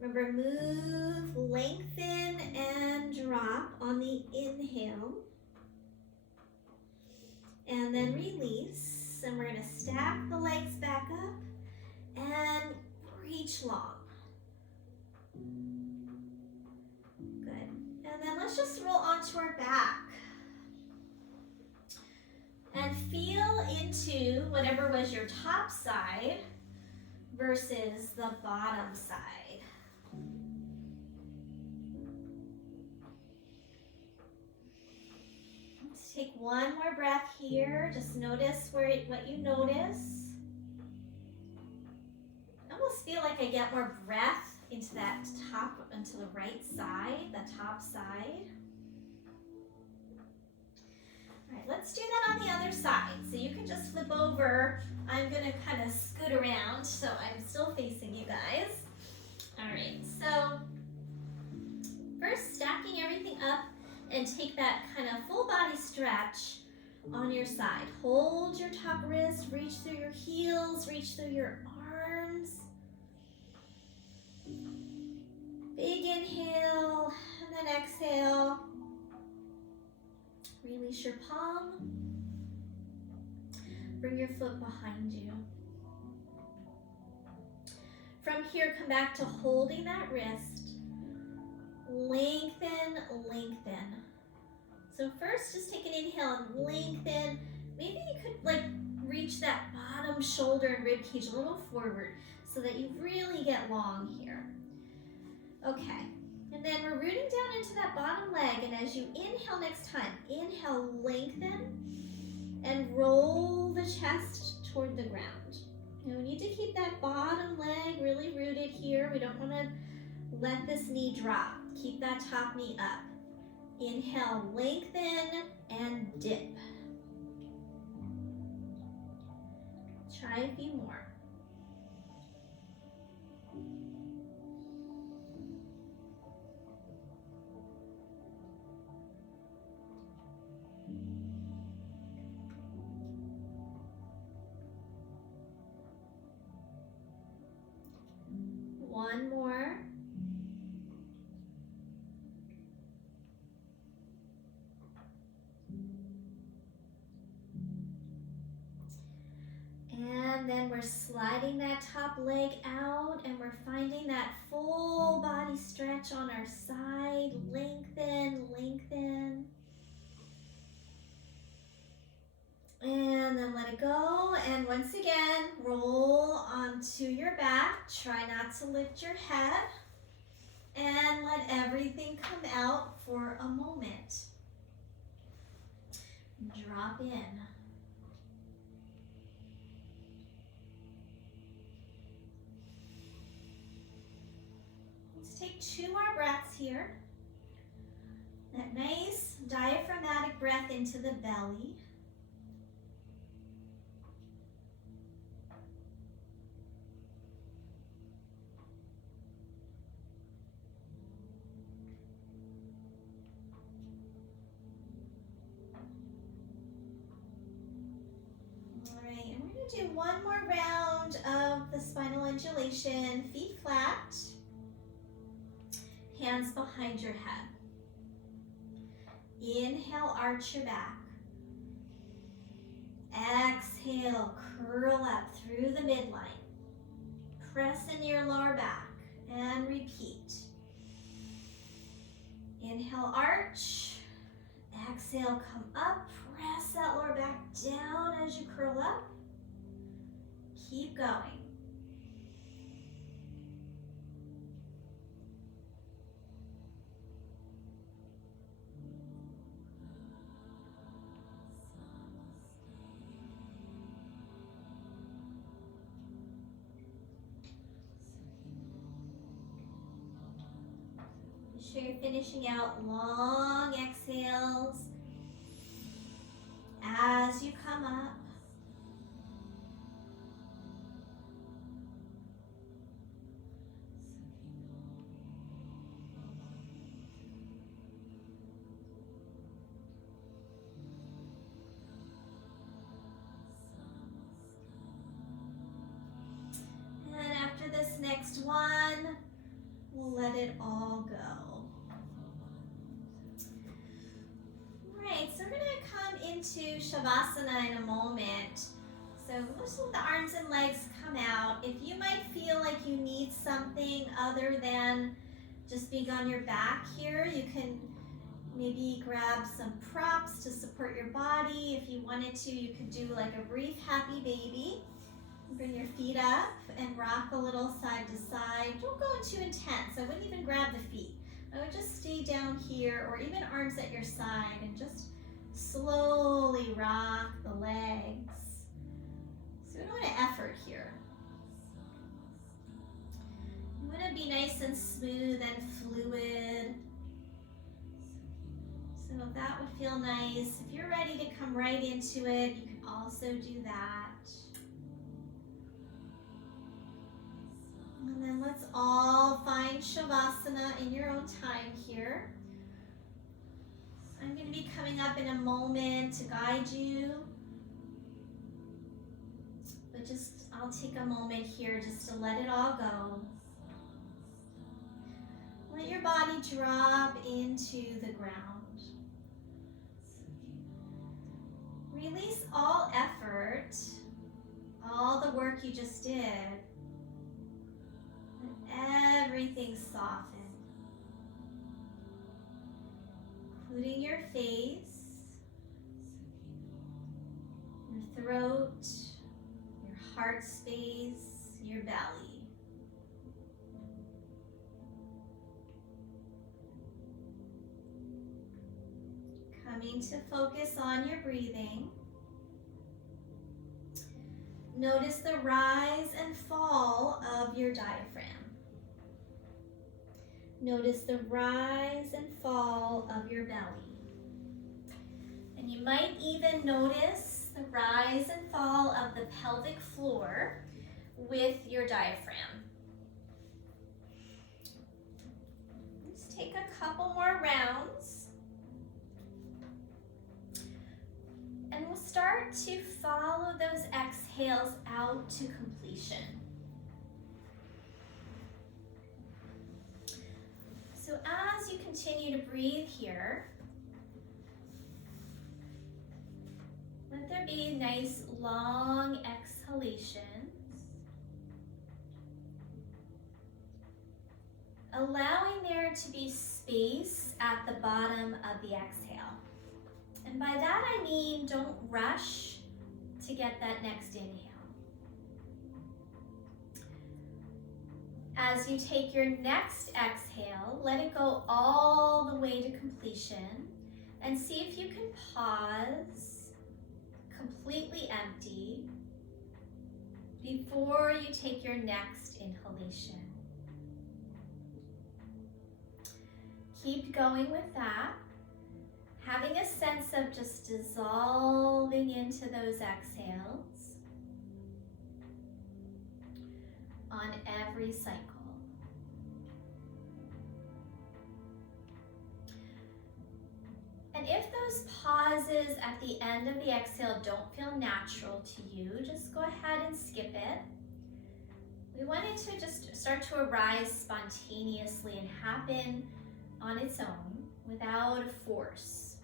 Remember, move, lengthen, and drop on the inhale. And then release. And we're going to stack the legs back up and reach long. Good. And then let's just roll onto our back. And feel into whatever was your top side versus the bottom side. Let's take one more breath here. Just notice what you notice. I almost feel like I get more breath into that into the right side, the top side. All right, let's do that on the other side. So you can just flip over. I'm gonna kind of scoot around so I'm still facing you guys. All right, so first stacking everything up and take that kind of full body stretch on your side. Hold your top wrist, reach through your heels, reach through your arms. Big inhale, and then exhale. Release your palm. Bring your foot behind you. From here, come back to holding that wrist. Lengthen, lengthen. So first, just take an inhale and lengthen. Maybe you could like reach that bottom shoulder and rib cage a little forward so that you really get long here. Okay, and then we're rooting down into that bottom leg, and as you inhale next time, inhale, lengthen, and roll the chest toward the ground. Now we need to keep that bottom leg really rooted here. We don't want to let this knee drop. Keep that top knee up. Inhale, lengthen, and dip. Try a few more. One more. And then we're sliding that top leg out and we're finding that full body stretch on our side. Lengthen, lengthen. And then let it go. And once again, roll onto your back. Try not to lift your head. And let everything come out for a moment. Drop in. Let's take 2 more breaths here. That nice diaphragmatic breath into the belly. Do one more round of the spinal undulation, feet flat, hands behind your head. Inhale, arch your back. Exhale, curl up through the midline. Press into your lower back and repeat. Inhale, arch. Exhale, come up. Press that lower back down as you curl up. Keep going. Make sure you're finishing out long exhales as you come up. Next one, we'll let it all go. Right, so we're going to come into Shavasana in a moment. So just let the arms and legs come out. If you might feel like you need something other than just being on your back here, you can maybe grab some props to support your body. If you wanted to, you could do like a brief happy baby. Bring your feet up and rock a little side to side. Don't go too intense. I wouldn't even grab the feet. I would just stay down here or even arms at your side and just slowly rock the legs. So we don't want an effort here. You want to be nice and smooth and fluid. So that would feel nice. If you're ready to come right into it, you can also do that. And then let's all find Shavasana in your own time here. I'm going to be coming up in a moment to guide you. But I'll take a moment here just to let it all go. Let your body drop into the ground. Release all effort, all the work you just did. Everything soften. including your face, your throat, your heart space, your belly. Coming to focus on your breathing. Notice the rise and fall of your diaphragm. Notice the rise and fall of your belly. And you might even notice the rise and fall of the pelvic floor with your diaphragm. Let's take a couple more rounds. And we'll start to follow those exhales out to completion. So as you continue to breathe here, let there be nice long exhalations, allowing there to be space at the bottom of the exhale. And by that I mean don't rush to get that next inhale. As you take your next exhale, let it go all the way to completion and see if you can pause, completely empty, before you take your next inhalation. Keep going with that. Having a sense of just dissolving into those exhales on every cycle. And if those pauses at the end of the exhale don't feel natural to you, just go ahead and skip it. We want it to just start to arise spontaneously and happen on its own without force.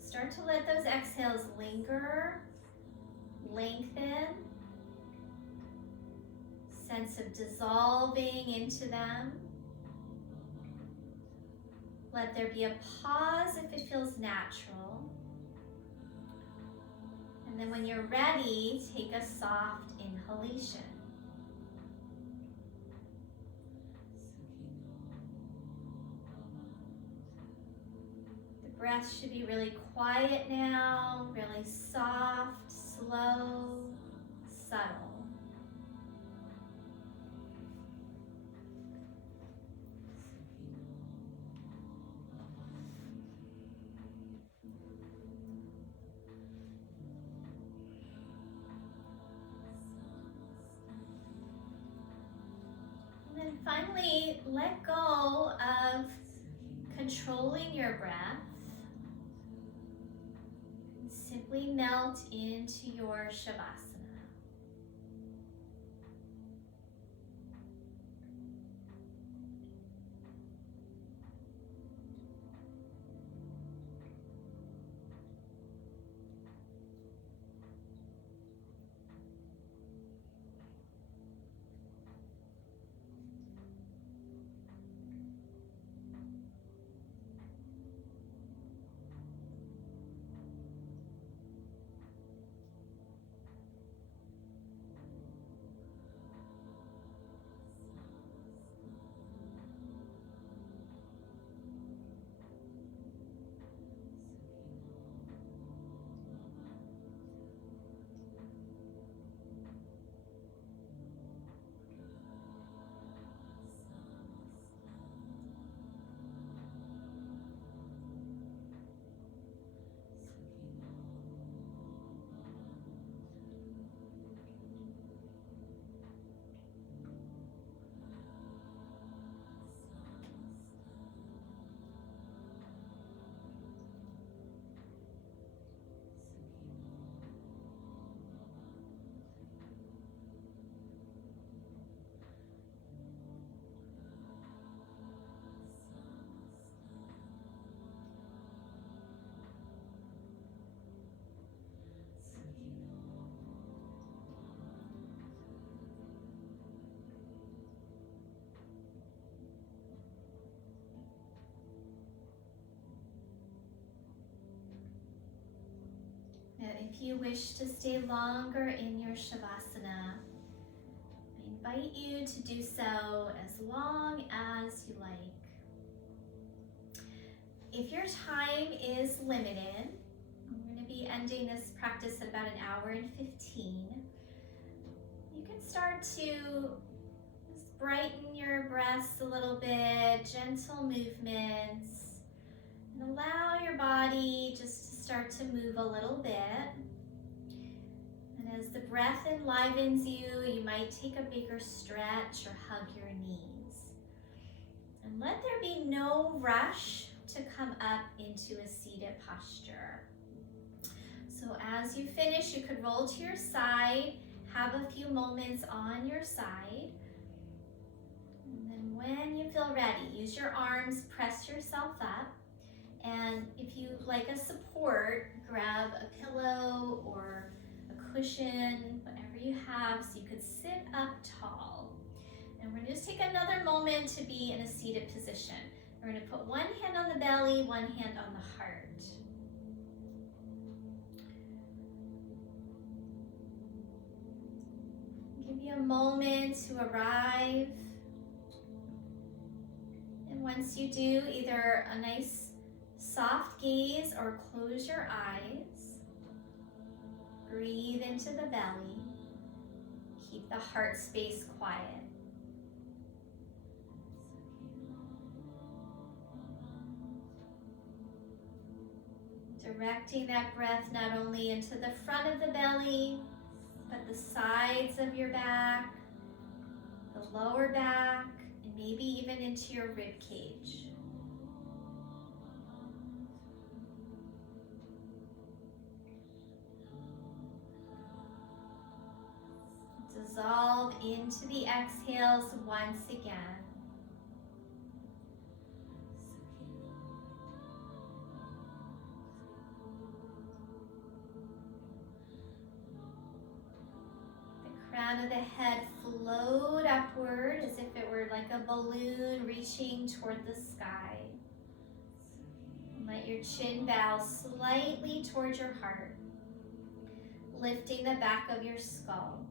Start to let those exhales linger, lengthen, sense of dissolving into them. Let there be a pause if it feels natural. And then when you're ready, take a soft inhalation. Breath should be really quiet now, really soft, slow, subtle. And then finally, let go of controlling your breath. Simply melt into your Shavasana. if you wish to stay longer in your Shavasana, I invite you to do so as long as you like. If your time is limited, we're going to be ending this practice at about 1:15. You can start to just brighten your breaths a little bit, gentle movements, and allow your body just to start to move a little bit. And as the breath enlivens you, you might take a bigger stretch or hug your knees. And let there be no rush to come up into a seated posture. So as you finish, you could roll to your side, have a few moments on your side. And then when you feel ready, use your arms, press yourself up. And if you like a support, grab a pillow or a cushion, whatever you have, so you could sit up tall. And we're gonna just take another moment to be in a seated position. We're gonna put one hand on the belly, one hand on the heart. Give you a moment to arrive. And once you do, either a nice soft gaze or close your eyes. Breathe into the belly. Keep the heart space quiet. Directing that breath not only into the front of the belly, but the sides of your back, the lower back, and maybe even into your rib cage. Dissolve into the exhales once again. Crown of the head float upward as if it were like a balloon reaching toward the sky. And let your chin bow slightly toward your heart, lifting the back of your skull.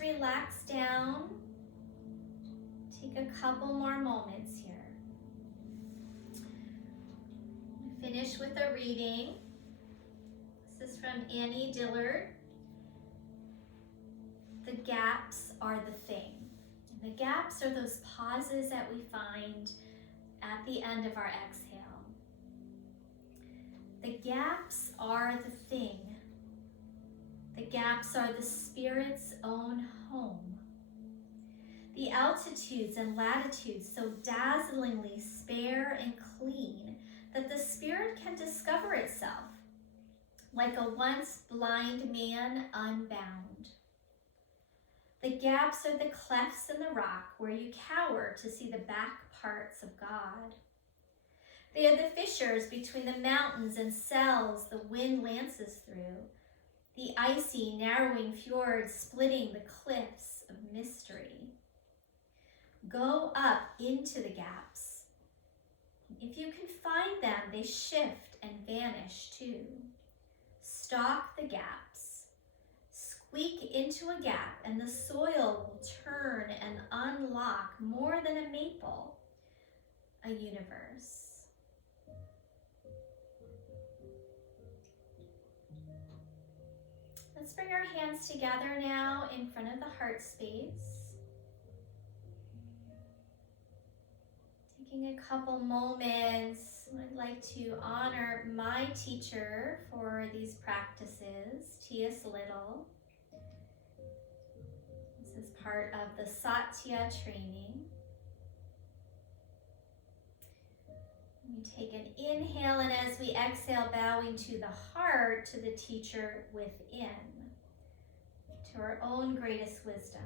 Relax down. Take a couple more moments here. Finish with a reading. This is from Annie Dillard. The gaps are the thing. And the gaps are those pauses that we find at the end of our exhale. The gaps are the thing. The gaps are the spirit's own home. The altitudes and latitudes so dazzlingly spare and clean that the spirit can discover itself, like a once blind man unbound. The gaps are the clefts in the rock where you cower to see the back parts of God. They are the fissures between the mountains and cells the wind lances through. The icy, narrowing fjords splitting the cliffs of mystery. Go up into the gaps. If you can find them, they shift and vanish too. Stalk the gaps. Squeak into a gap and the soil will turn and unlock more than a maple, a universe. Let's bring our hands together now in front of the heart space. Taking a couple moments, I'd like to honor my teacher for these practices, T.S. Little. This is part of the Satya training. We take an inhale, and as we exhale, bowing to the heart, to the teacher within, to our own greatest wisdom.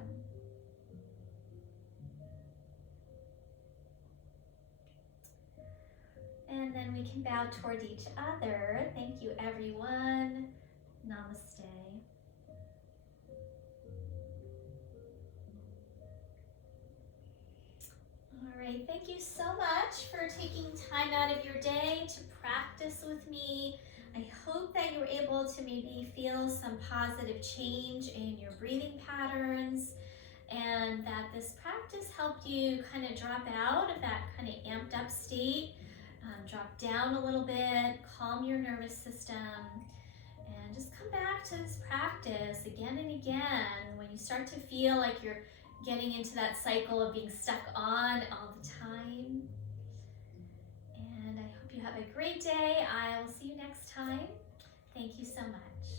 And then we can bow toward each other. Thank you, everyone. Namaste. All right, thank you so much for taking time out of your day to practice with me. I hope that you were able to maybe feel some positive change in your breathing patterns, and that this practice helped you kind of drop out of that kind of amped up state, drop down a little bit, calm your nervous system, and just come back to this practice again and again when you start to feel like you're getting into that cycle of being stuck on all the time. And I hope you have a great day. I will see you next time. Thank you so much.